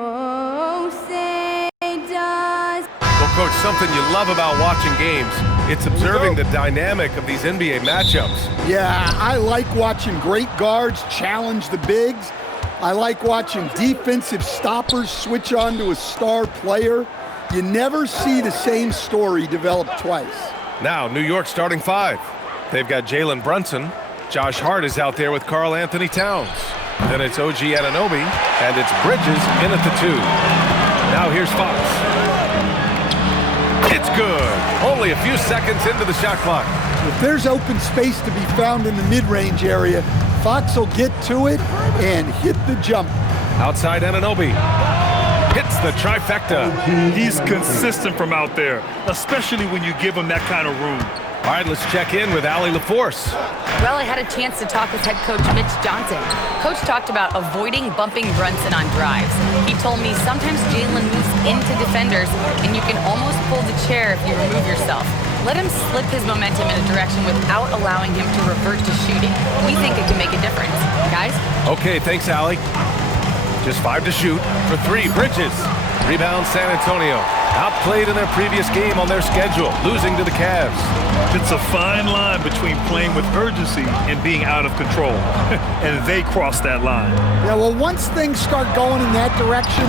Oh, say does. Well, Coach, something you love about watching games, it's observing the dynamic of these NBA matchups. Yeah, I like watching great guards challenge the bigs. I like watching defensive stoppers switch on to a star player. You never see the same story develop twice. Now, New York starting five. They've got Jalen Brunson. Josh Hart is out there with Karl Anthony Towns. Then it's OG Anunoby, and it's Bridges in at the 2. Now here's Fox. It's good. Only a few seconds into the shot clock. If there's open space to be found in the mid-range area, Fox will get to it and hit the jump. Outside Anunoby. Hits the trifecta. He's consistent from out there, especially when you give him that kind of room. All right, let's check in with Allie LaForce. Well, I had a chance to talk with head coach Mitch Johnson. Coach talked about avoiding bumping Brunson on drives. He told me sometimes Jalen moves into defenders, and you can almost pull the chair if you remove yourself. Let him slip his momentum in a direction without allowing him to revert to shooting. We think it can make a difference. Guys? Okay, thanks, Allie. Just 5 to shoot. For 3, Bridges. Rebound, San Antonio. Outplayed in their previous game on their schedule, losing to the Cavs. It's a fine line between playing with urgency and being out of control. And they cross that line. Yeah, well, once things start going in that direction,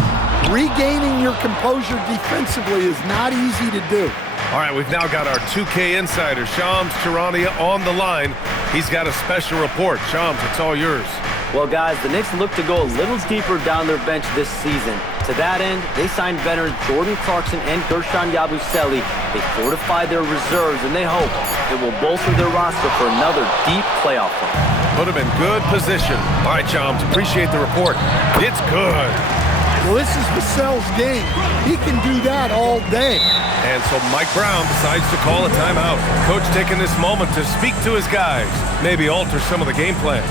regaining your composure defensively is not easy to do. All right, we've now got our 2K insider, Shams Charania, on the line. He's got a special report. Shams, it's all yours. Well, guys, the Knicks look to go a little deeper down their bench this season. To that end, they signed veterans Jordan Clarkson and Gershon Yabusele. They fortified their reserves, and they hope it will bolster their roster for another deep playoff run. Put him in good position. All right, Shams, appreciate the report. It's good. Well, this is Vassell's game. He can do that all day. And so Mike Brown decides to call a timeout. Coach taking this moment to speak to his guys, maybe alter some of the game plan.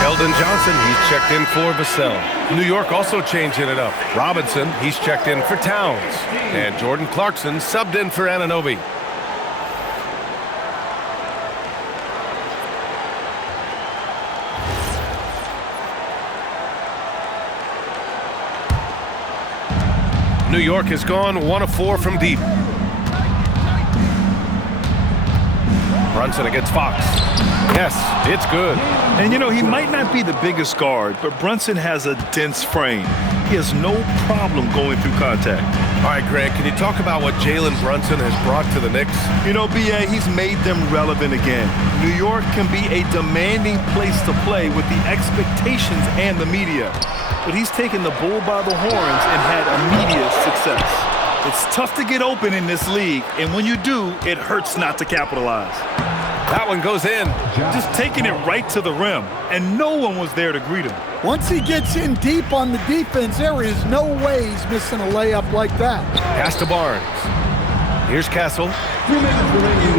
Eldon Johnson, he's checked in for Vassell. New York also changing it up. Robinson, he's checked in for Towns. And Jordan Clarkson subbed in for Anunoby. New York has gone 1 of 4 from deep. Brunson against Fox. Yes, it's good. And you know, he might not be the biggest guard, but Brunson has a dense frame. He has no problem going through contact. All right, Grant, can you talk about what Jalen Brunson has brought to the Knicks? You know, B.A., he's made them relevant again. New York can be a demanding place to play with the expectations and the media. But he's taken the bull by the horns and had immediate success. It's tough to get open in this league, and when you do, it hurts not to capitalize. That one goes in. Just taking it right to the rim, and no one was there to greet him. Once he gets in deep on the defense, there is no way he's missing a layup like that. Pass to Barnes. Here's Castle. 2 minutes remaining.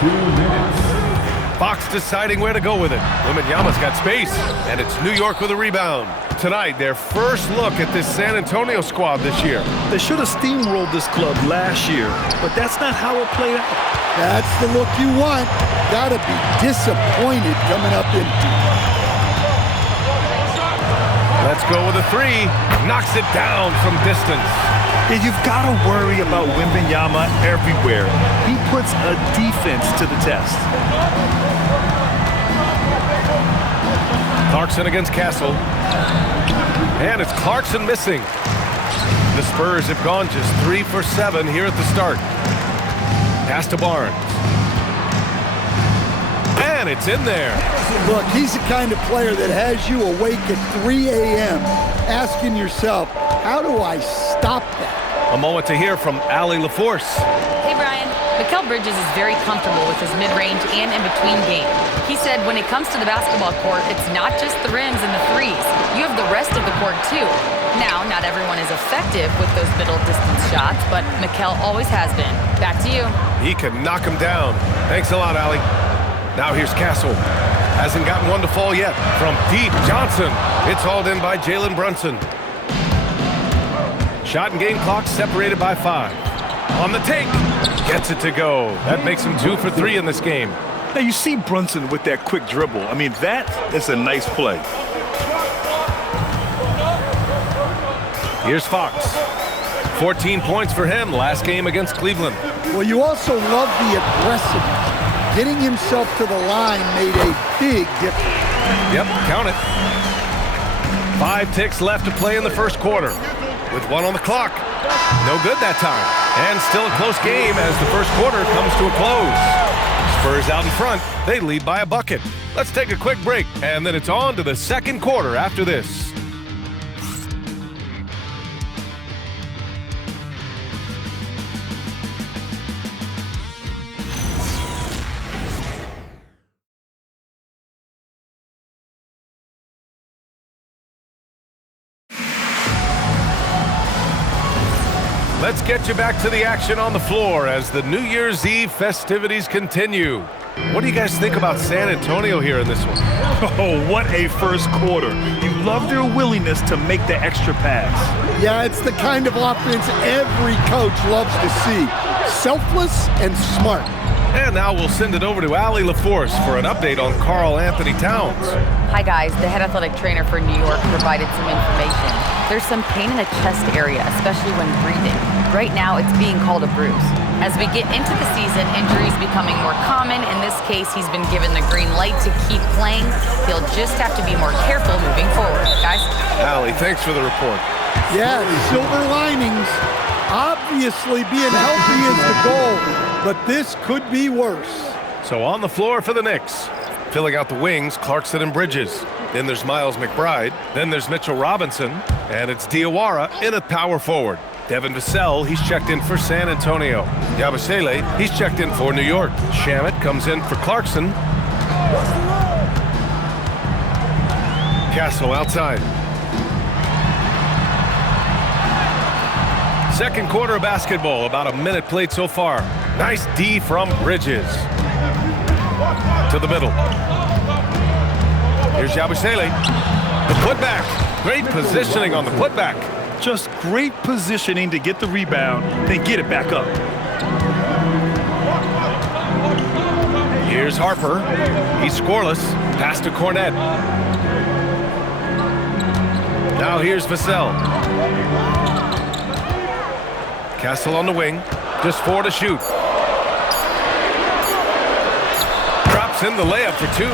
2 minutes. Fox deciding where to go with it. Wembanyama's got space, and it's New York with a rebound. Tonight, their first look at this San Antonio squad this year. They should have steamrolled this club last year, but that's not how it played out. That's the look you want. Gotta be disappointed coming up empty. Let's go with a three. Knocks it down from distance. Yeah, you've got to worry about Wembanyama everywhere. He puts a defense to the test. Clarkson against Castle. And it's Clarkson missing. The Spurs have gone just 3 for 7 here at the start. Pass to Barnes. And it's in there. Look, he's the kind of player that has you awake at 3 a.m. asking yourself, how do I stop that? A moment to hear from Allie LaForce. Hey, Brian. Mikal Bridges is very comfortable with his mid-range and in-between game. He said when it comes to the basketball court, it's not just the rims and the threes. You have the rest of the court, too. Now, not everyone is effective with those middle-distance shots, but Mikal always has been. Back to you. He can knock him down. Thanks a lot, Allie. Now here's Castle. Hasn't gotten one to fall yet. From deep, Johnson. It's hauled in by Jalen Brunson. Shot and game clock separated by 5. On the take. Gets it to go. That makes him 2 for 3 in this game. Now, you see Brunson with that quick dribble. I mean, that is a nice play. Here's Fox. 14 points for him last game against Cleveland. Well, you also love the aggressiveness. Getting himself to the line made a big difference. Yep, count it. 5 ticks left to play in the first quarter. With 1 on the clock. No good that time. And still a close game as the first quarter comes to a close. Spurs out in front. They lead by a bucket. Let's take a quick break, and then it's on to the second quarter after this. Let's get you back to the action on the floor as the New Year's Eve festivities continue. What do you guys think about San Antonio here in this one? Oh, what a first quarter. You love their willingness to make the extra pass. Yeah, it's the kind of offense every coach loves to see. Selfless and smart. And now we'll send it over to Allie LaForce for an update on Karl Anthony Towns. Hi, guys. The head athletic trainer for New York provided some information. There's some pain in the chest area, especially when breathing. Right now, it's being called a bruise. As we get into the season, injuries becoming more common. In this case, he's been given the green light to keep playing. He'll just have to be more careful moving forward. Guys? Allie, thanks for the report. Yeah, silver linings. Obviously, being healthy is the goal, but this could be worse. So on the floor for the Knicks. Filling out the wings, Clarkson and Bridges. Then there's Miles McBride. Then there's Mitchell Robinson. And it's Diawara in at power forward. Devin Vassell, he's checked in for San Antonio. Yabusele, he's checked in for New York. Shamet comes in for Clarkson. Castle outside. Second quarter of basketball, about a minute played so far. Nice D from Bridges. To the middle. Here's Yabusele. The putback. Great positioning on the putback. Just great positioning to get the rebound, then get it back up. Here's Harper. He's scoreless. Pass to Cornette. Now here's Vassell. Castle on the wing. Just 4 to shoot. Drops in the layup for 2.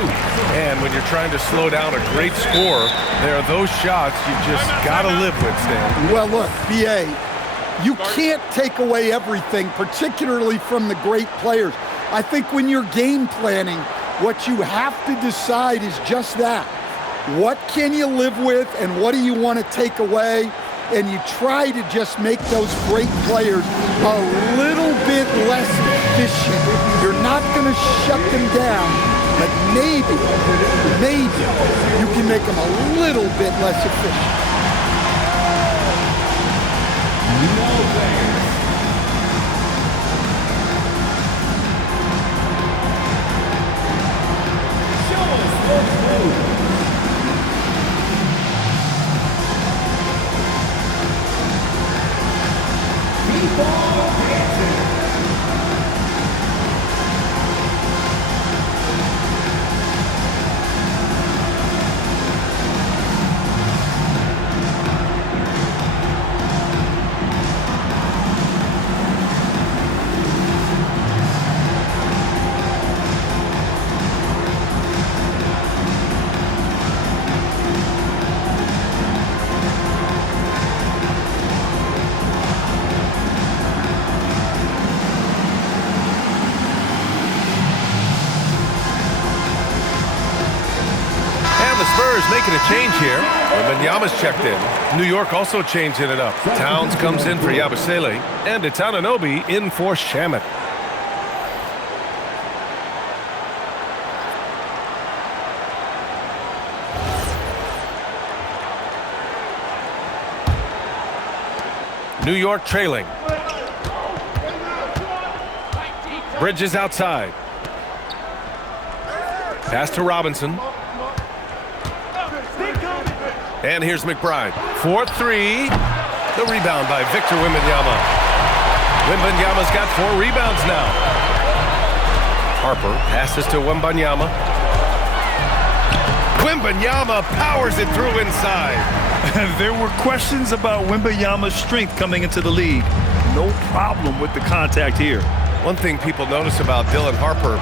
And when you're trying to slow down a great scorer, there are those shots you just got to live with, Stan. Well, look, B.A., you can't take away everything, particularly from the great players. I think when you're game planning, what you have to decide is just that. What can you live with and what do you want to take away? And you try to just make those great players a little bit less efficient. You're not going to shut them down, but maybe you can make them a little bit less efficient. making a change here. Wembanyama's checked in. New York also changing it up. Towns comes in for Yabusele, and it's Anunoby in for Shamet. New York trailing. Bridges outside. Pass to Robinson. And here's McBride. 4-3. The rebound by Victor Wembanyama. Wembanyama's got 4 rebounds now. Harper passes to Wembanyama. Wembanyama powers it through inside. There were questions about Wembanyama's strength coming into the league. No problem with the contact here. One thing people notice about Dylan Harper,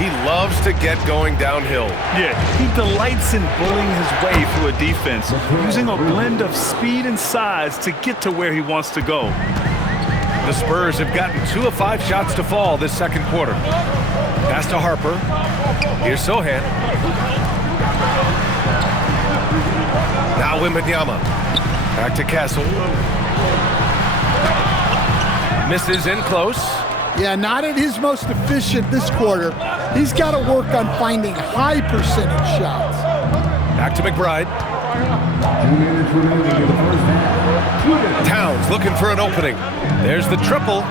he loves to get going downhill. Yeah, he delights in bullying his way through a defense, using a blend of speed and size to get to where he wants to go. The Spurs have gotten 2 of 5 shots to fall this second quarter. Pass to Harper. Here's Sohan. Now Wembanyama. Back to Castle. Misses in close. Yeah, not at his most efficient this quarter. He's got to work on finding high percentage shots. Back to McBride. 2 minutes remaining in the first half. Towns looking for an opening. There's the triple.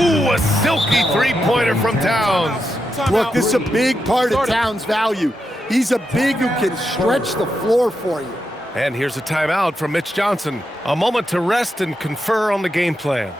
Ooh, a silky three-pointer from Towns. Look, this is a big part of Towns' value. He's a big who can stretch the floor for you. And here's a timeout from Mitch Johnson. A moment to rest and confer on the game plan.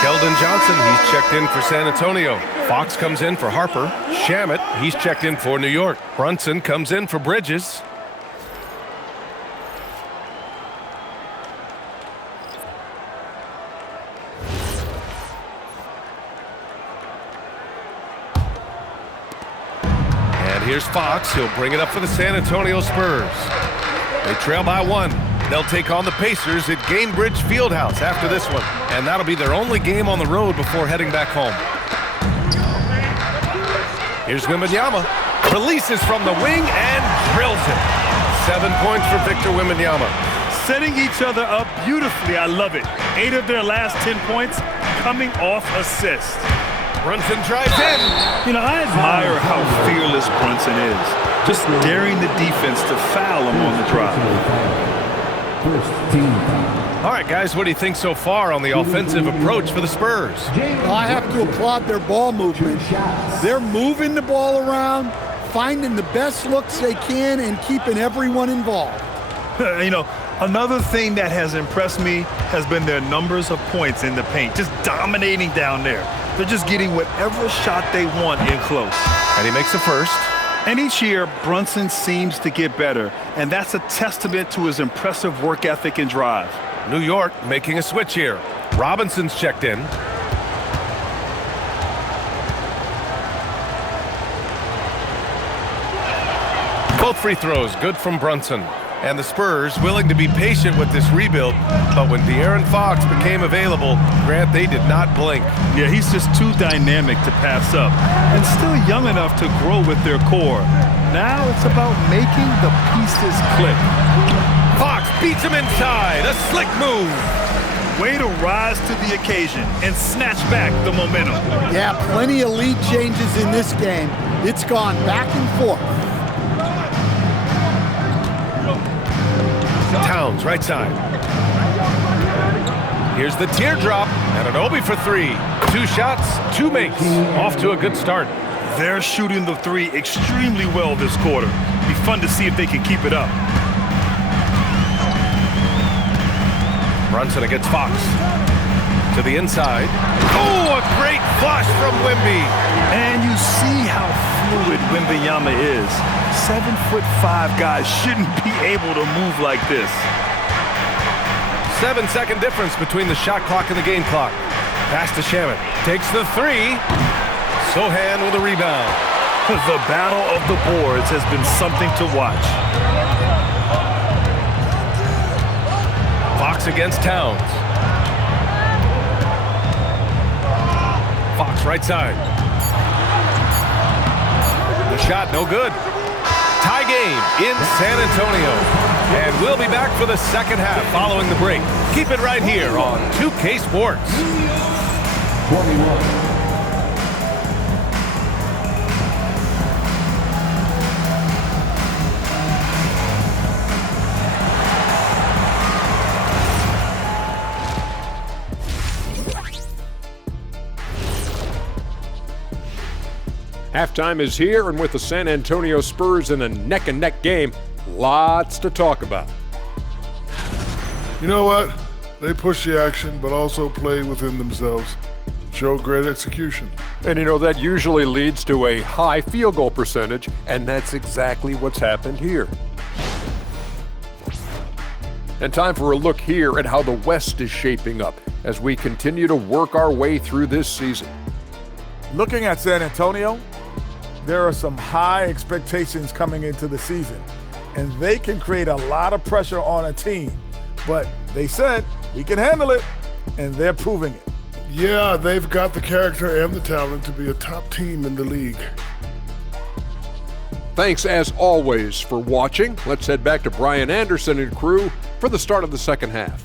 Keldon Johnson, he's checked in for San Antonio. Fox comes in for Harper. Shamet, he's checked in for New York. Brunson comes in for Bridges. And here's Fox. He'll bring it up for the San Antonio Spurs. They trail by 1. They'll take on the Pacers at Gainbridge Fieldhouse after this one. And that'll be their only game on the road before heading back home. Here's Wembanyama. Releases from the wing and drills it. 7 points for Victor Wembanyama. Setting each other up beautifully. I love it. 8 of their last 10 points coming off assists. Brunson drives in. You know, I admire how fearless Brunson is. Just daring the defense to foul him on the drive. First team foul. All right, guys, what do you think so far on the offensive approach for the Spurs? Well, I have to applaud their ball movement. They're moving the ball around, finding the best looks they can, and keeping everyone involved. You know, another thing that has impressed me has been their numbers of points in the paint, just dominating down there. They're just getting whatever shot they want in close. And he makes the first. And each year, Brunson seems to get better, and that's a testament to his impressive work ethic and drive. New York making a switch here. Robinson's checked in. Both free throws good from Brunson. And the Spurs willing to be patient with this rebuild, but when De'Aaron Fox became available, Grant, they did not blink. Yeah, he's just too dynamic to pass up, and still young enough to grow with their core. Now it's about making the pieces click. Fox Beats him inside. A slick move. Way to rise to the occasion and snatch back the momentum. Yeah, plenty of lead changes in this game. It's gone back and forth. Towns, right side. Here's the teardrop, and Anunoby for three. 2 shots, 2 makes. Off to a good start. They're shooting the three extremely well this quarter. Be fun to see if they can keep it up. Brunson against Fox. To the inside. Oh, a great flush from Wemby. And you see how fluid Wembanyama is. 7'5" guys shouldn't be able to move like this. 7-second difference between the shot clock and the game clock. Pass to Shaman. Takes the three. Sohan with a rebound. The battle of the boards has been something to watch. Fox against Towns. Fox right side. The shot no good. Tie game in San Antonio. And we'll be back for the second half following the break. Keep it right here on 2K Sports. 21. Halftime is here, and with the San Antonio Spurs in a neck-and-neck game, lots to talk about. You know what? They push the action, but also play within themselves. Show great execution. And you know, that usually leads to a high field goal percentage, and that's exactly what's happened here. And time for a look here at how the West is shaping up as we continue to work our way through this season. Looking at San Antonio, there are some high expectations coming into the season, and they can create a lot of pressure on a team. But they said, we can handle it, and they're proving it. Yeah, they've got the character and the talent to be a top team in the league. Thanks, as always, for watching. Let's head back to Brian Anderson and crew for the start of the second half.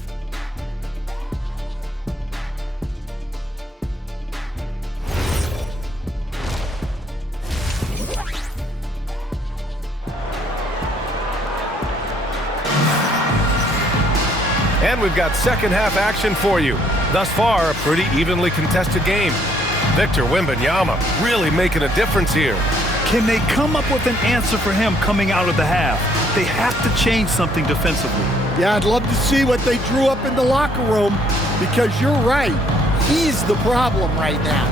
And we've got second half action for you. Thus far, a pretty evenly contested game. Victor Wembanyama really making a difference here. Can they come up with an answer for him coming out of the half? They have to change something defensively. Yeah, I'd love to see what they drew up in the locker room, because you're right. He's the problem right now.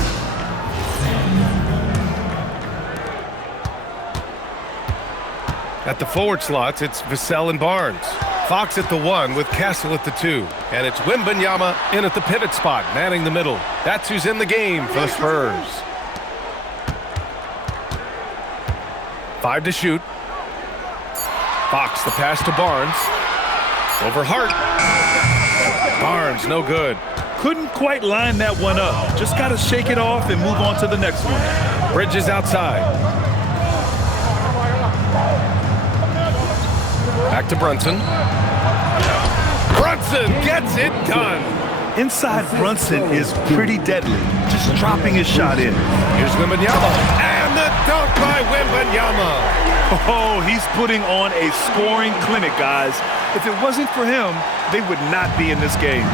At the forward slots, it's Vassell and Barnes. Fox at the 1 with Castle at the 2. And it's Wembanyama in at the pivot spot, manning the middle. That's who's in the game for the Spurs. 5 to shoot. Fox, the pass to Barnes. Over Hart. Barnes, no good. Couldn't quite line that one up. Just got to shake it off and move on to the next one. Bridges outside. Back to Brunson. Brunson gets it done. Inside Brunson is pretty deadly, just dropping his shot in. Here's Wembanyama. And the dunk by Wembanyama. Oh, he's putting on a scoring clinic, guys. If it wasn't for him, they would not be in this game.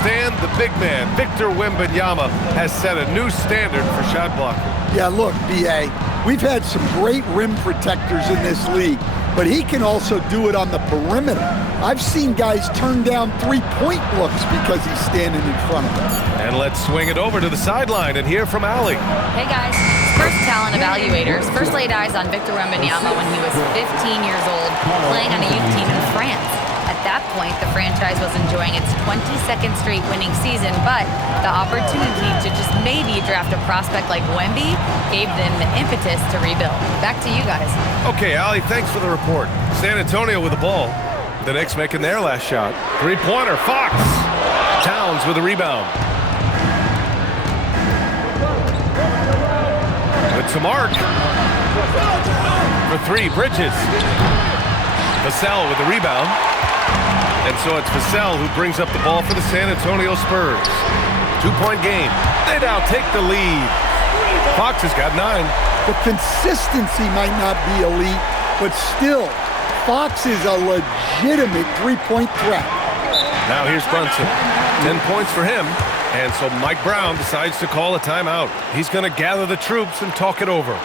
Stan, the big man, Victor Wembanyama, has set a new standard for shot blocking. Yeah, look, B.A., we've had some great rim protectors in this league, but he can also do it on the perimeter. I've seen guys turn down three-point looks because he's standing in front of them. And let's swing it over to the sideline and hear from Allie. Hey guys, Spurs talent evaluators first laid eyes on Victor Wembanyama when he was 15 years old, playing on a youth team in France. At that point, the franchise was enjoying its 22nd straight winning season, but the opportunity to just maybe draft a prospect like Wemby gave them the impetus to rebuild. Back to you guys. Okay, Allie, thanks for the report. San Antonio with the ball. The Knicks making their last shot. Three-pointer, Fox. Towns with a rebound. Good to Mark. For three, Bridges. Vassell with the rebound. And so it's Vassell who brings up the ball for the San Antonio Spurs. 2-point game. They now take the lead. Fox has got 9. The consistency might not be elite, but still, Fox is a legitimate three-point threat. Now here's Brunson. 10 points for him. And so Mike Brown decides to call a timeout. He's going to gather the troops and talk it over.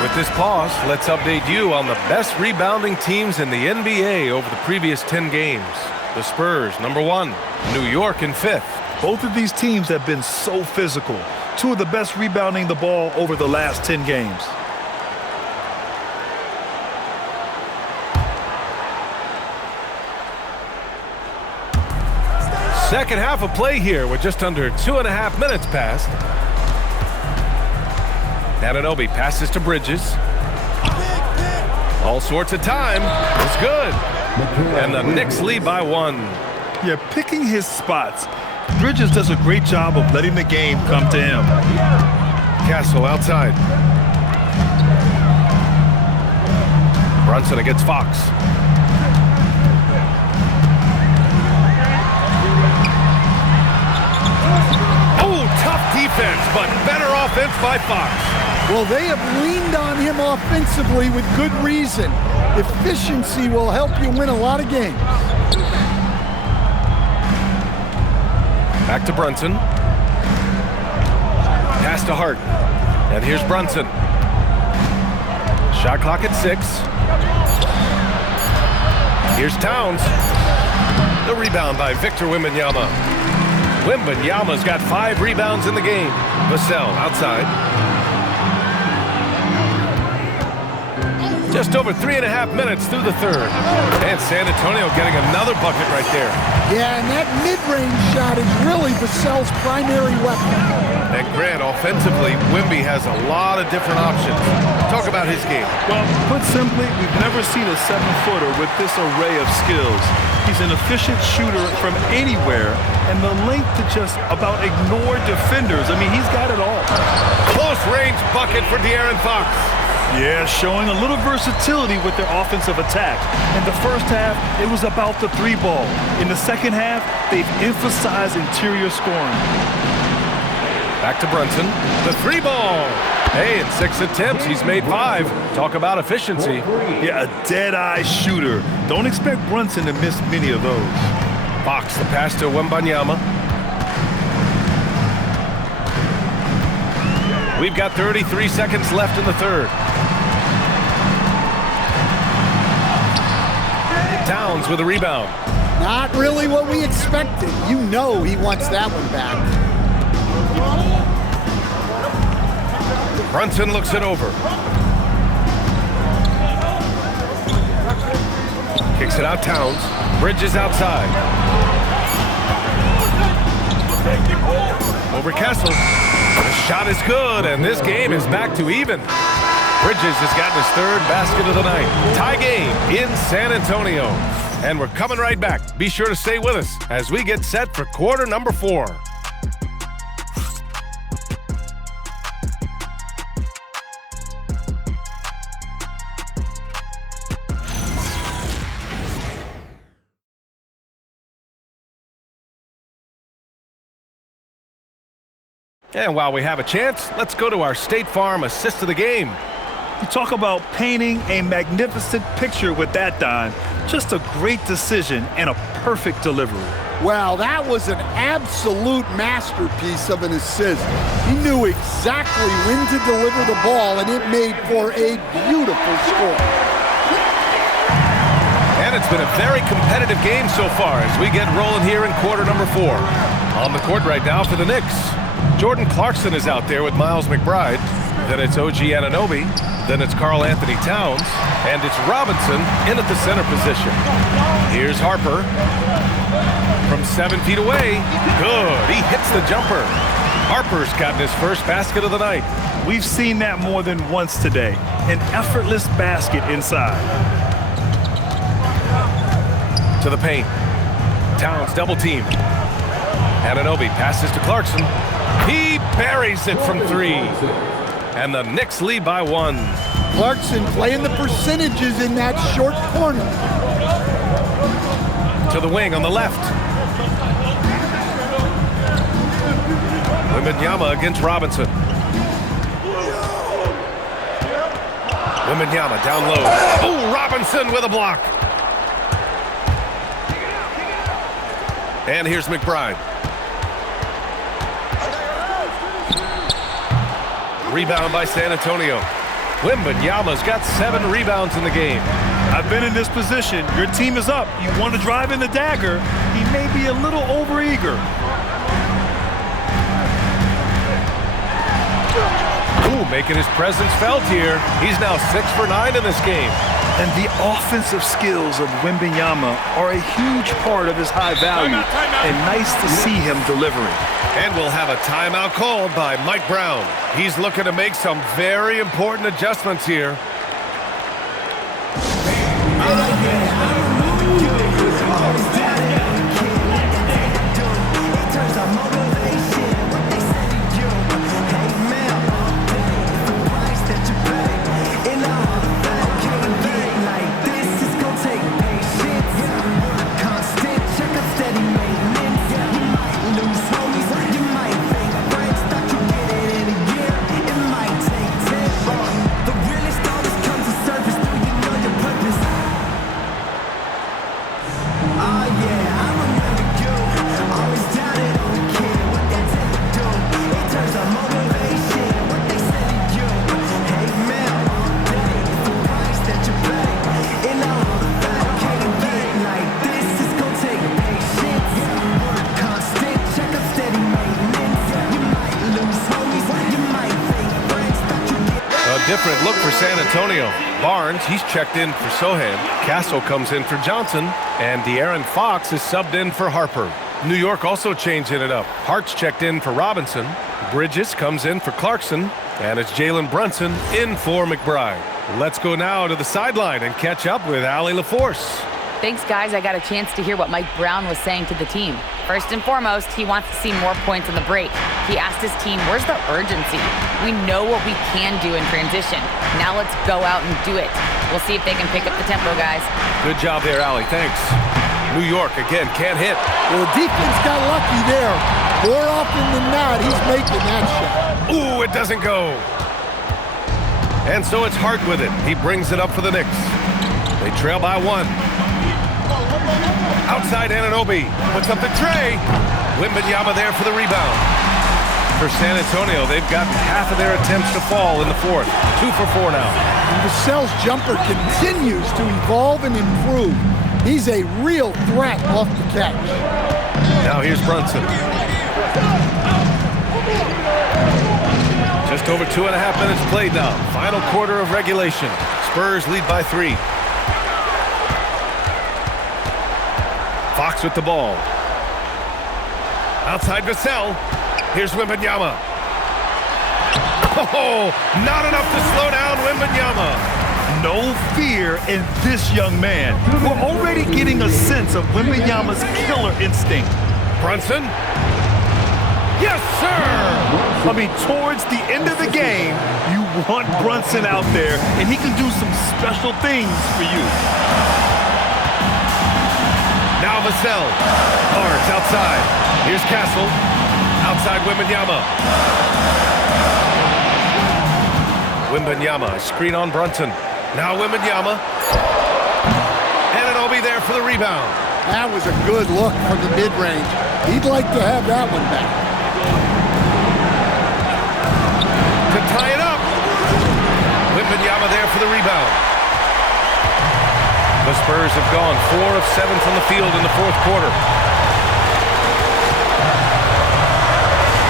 With this pause, let's update you on the best rebounding teams in the NBA over the previous 10 games. The Spurs, number 1. New York in 5th. Both of these teams have been so physical. 2 of the best rebounding the ball over the last 10 games. Second half of play here with just under 2.5 minutes passed. Anunoby passes to Bridges. All sorts of time. It's good. And the Knicks lead by 1. Yeah, picking his spots. Bridges does a great job of letting the game come to him. Castle outside. Brunson against Fox. Oh, tough defense, but better offense by Fox. Well, they have leaned on him offensively with good reason. Efficiency will help you win a lot of games. Back to Brunson. Pass to Hart. And here's Brunson. Shot clock at 6. Here's Towns. The rebound by Victor Wembanyama. Wembanyama's got 5 rebounds in the game. Vassell outside. Just over 3.5 minutes through the third. And San Antonio getting another bucket right there. Yeah, and that mid-range shot is really Vassell's primary weapon. And Grant, offensively, Wemby has a lot of different options. Talk about his game. Well, put simply, we've never seen a 7-footer with this array of skills. He's an efficient shooter from anywhere, and the length to just about ignore defenders. I mean, he's got it all. Close range bucket for De'Aaron Fox. Yeah, showing a little versatility with their offensive attack. In the first half, it was about the 3-ball. In the second half, they've emphasized interior scoring. Back to Brunson. The 3-ball. Hey, in 6 attempts, he's made 5. Talk about efficiency. Yeah, a dead-eye shooter. Don't expect Brunson to miss many of those. Fox, the pass to Wembanyama. We've got 33 seconds left in the third. Towns with a rebound. Not really what we expected. You know he wants that one back. Brunson looks it over. Kicks it out Towns. Bridges outside. Over Kessel. The shot is good, and this game is back to even. Bridges has gotten his 3rd basket of the night. Tie game in San Antonio. And we're coming right back. Be sure to stay with us as we get set for quarter number 4. And while we have a chance, let's go to our State Farm assist of the game. You talk about painting a magnificent picture with that, Don. Just a great decision and a perfect delivery. Well, that was an absolute masterpiece of an assist. He knew exactly when to deliver the ball, and it made for a beautiful score. And it's been a very competitive game so far as we get rolling here in quarter number 4. On the court right now for the Knicks, Jordan Clarkson is out there with Miles McBride. Then it's OG Anunoby. Then it's Karl Anthony Towns. And it's Robinson in at the center position. Here's Harper. From 7 feet away. Good. He hits the jumper. Harper's gotten his first basket of the night. We've seen that more than once today. An effortless basket inside. To the paint. Towns double team. Anunoby passes to Clarkson. He buries it from 3. And the Knicks lead by 1. Clarkson playing the percentages in that short corner. To the wing on the left. Wembanyama against Robinson. Wembanyama down low. Oh, Robinson with a block. And here's McBride. Rebound by San Antonio. Wembanyama's got 7 rebounds in the game. I've been in this position. Your team is up. You want to drive in the dagger. He may be a little overeager. Ooh, making his presence felt here. He's now 6 for 9 in this game. And the offensive skills of Wembanyama are a huge part of his high value. And nice to see him delivering. And we'll have a timeout called by Mike Brown. He's looking to make some very important adjustments here. Different look for San Antonio. Barnes, he's checked in for Sohan. Castle comes in for Johnson. And De'Aaron Fox is subbed in for Harper. New York also changing it up. Hart's checked in for Robinson. Bridges comes in for Clarkson. And it's Jalen Brunson in for McBride. Let's go now to the sideline and catch up with Allie LaForce. Thanks, guys. I got a chance to hear what Mike Brown was saying to the team. First and foremost, he wants to see more points in the break. He asked his team, where's the urgency? We know what we can do in transition. Now let's go out and do it. We'll see if they can pick up the tempo, guys. Good job there, Allie. Thanks. New York, again, can't hit. Well, the defense got lucky there. More often than not, he's making that shot. Ooh, it doesn't go. And so it's Hart with it. He brings it up for the Knicks. They trail by 1. Outside Anunoby. Puts up the tray. Wembanyama there for the rebound. For San Antonio, they've gotten half of their attempts to fall in the 4th. 2 for 4 now. And Vassell's jumper continues to evolve and improve. He's a real threat off the catch. Now here's Brunson. Just over 2.5 minutes played now. Final quarter of regulation. Spurs lead by 3. Fox with the ball. Outside Vassell. Here's Wembanyama. Oh, not enough to slow down Wembanyama. No fear in this young man. We're already getting a sense of Wembanyama's killer instinct. Brunson. Yes, sir! I mean, towards the end of the game, you want Brunson out there, and he can do some special things for you. Now Vassell. Barnes outside. Here's Castle. Outside Wembanyama. Wembanyama, screen on Brunson. Now Wembanyama. Anunoby there for the rebound. That was a good look from the mid-range. He'd like to have that one back. To tie it up. Wembanyama there for the rebound. The Spurs have gone 4 of 7 from the field in the fourth quarter.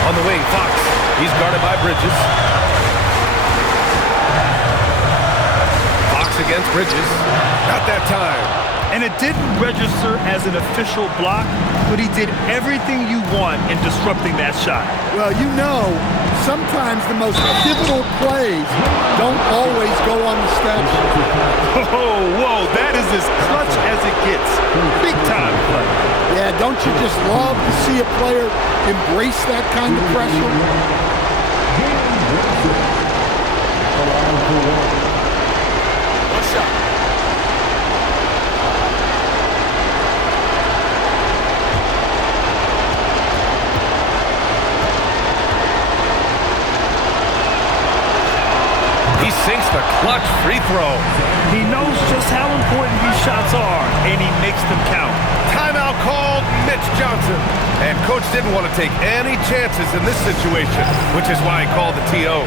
On the wing, Fox. He's guarded by Bridges. Fox against Bridges. Not that time. And it didn't register as an official block, but he did everything you want in disrupting that shot. Well, you know, sometimes the most pivotal plays don't always go on the stat sheet. Oh, whoa, that is as clutch as it gets. Big time play. Yeah, don't you just love to see a player embrace that kind of pressure? One shot. He sinks the clutch free throw. He knows just how important these shots are, and he makes them count. Timeout called, Mitch Johnson. And coach didn't want to take any chances in this situation, which is why he called the TO.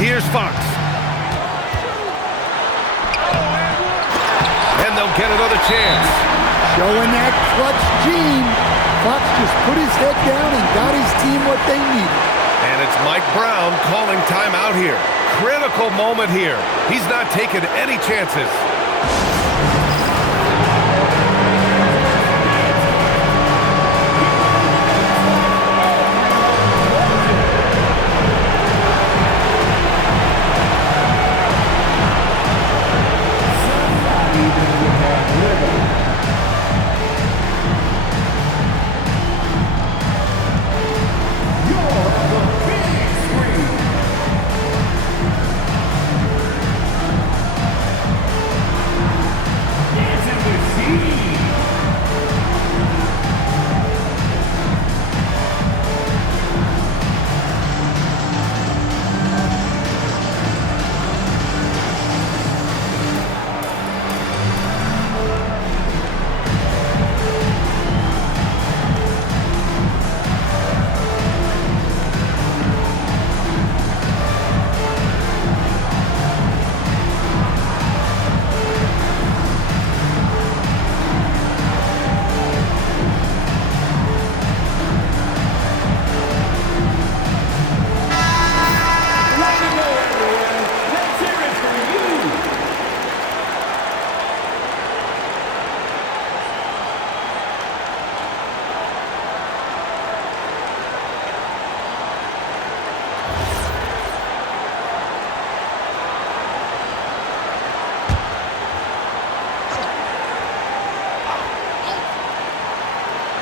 Here's Fox. And they'll get another chance. Showing that clutch gene. Fox just put his head down and got his team what they needed. And it's Mike Brown calling timeout here. Critical moment here. He's not taking any chances.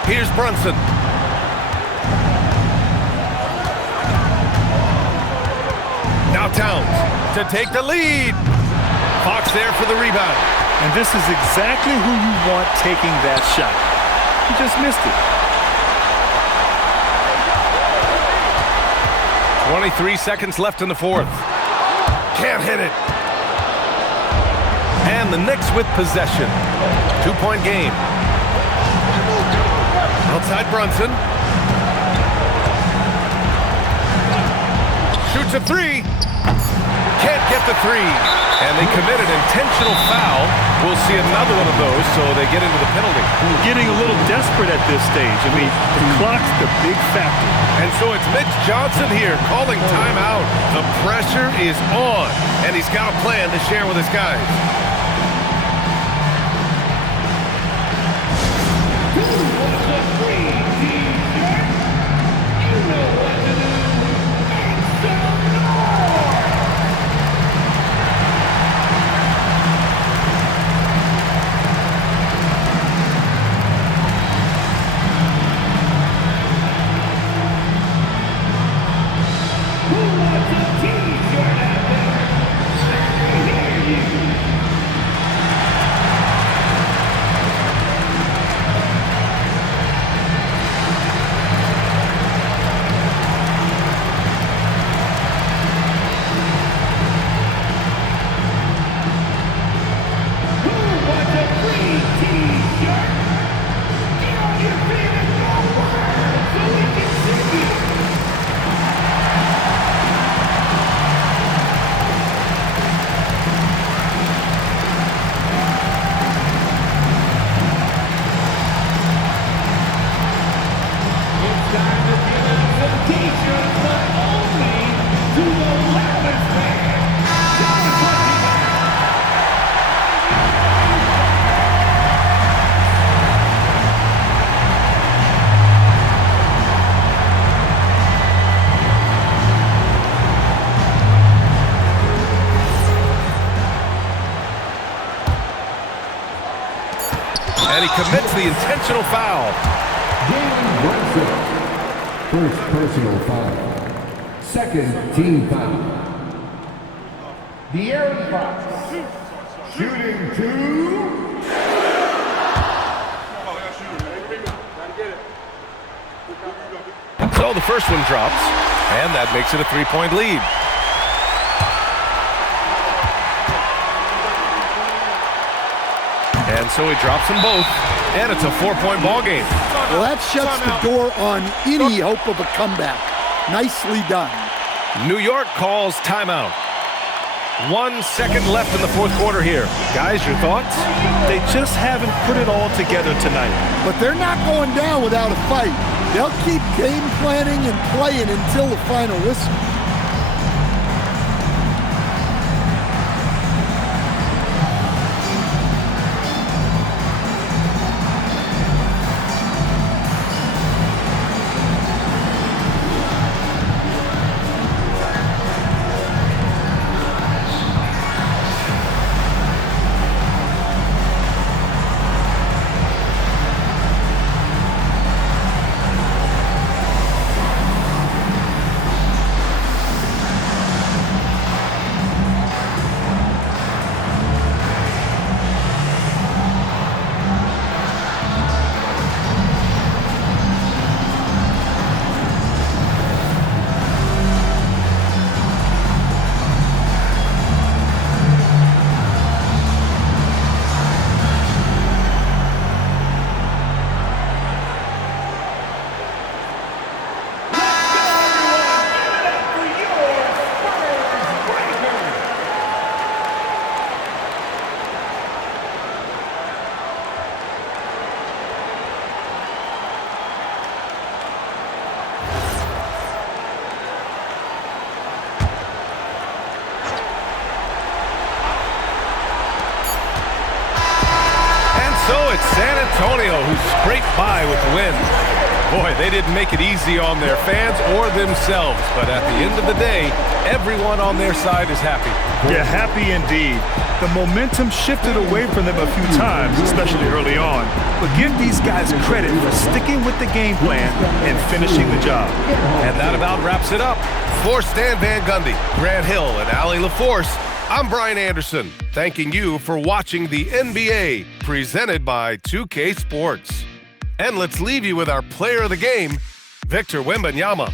Here's Brunson. Now Towns to take the lead. Hawks there for the rebound. And this is exactly who you want taking that shot. He just missed it. 23 seconds left in the fourth. Can't hit it. And the Knicks with possession. 2-point game. Outside Brunson. Shoots a three. Can't get the three. And they commit an intentional foul. We'll see another one of those, so they get into the penalty. Getting a little desperate at this stage. I mean, the clock's the big factor. And so it's Mitch Johnson here calling timeout. The pressure is on, and he's got a plan to share with his guys. And he commits the intentional foul. First personal foul. Second team foul. De'Aaron Fox. Shooting two. So the first one drops, and that makes it a 3-point lead. And so he drops them both, and it's a 4-point ball game. Well, that shuts the door on any hope of a comeback. Nicely done. New York calls timeout. 1 second left in the fourth quarter here. Guys, your thoughts? They just haven't put it all together tonight. But they're not going down without a fight. They'll keep game planning and playing until the final whistle. So it's San Antonio who scraped by with the win. Boy, they didn't make it easy on their fans or themselves, but at the end of the day, everyone on their side is happy. Yeah, happy indeed. The momentum shifted away from them a few times, especially early on. But give these guys credit for sticking with the game plan and finishing the job. And that about wraps it up. For Stan Van Gundy, Grant Hill, and Allie LaForce, I'm Brian Anderson, thanking you for watching the NBA, presented by 2K Sports. And let's leave you with our player of the game, Victor Wembanyama.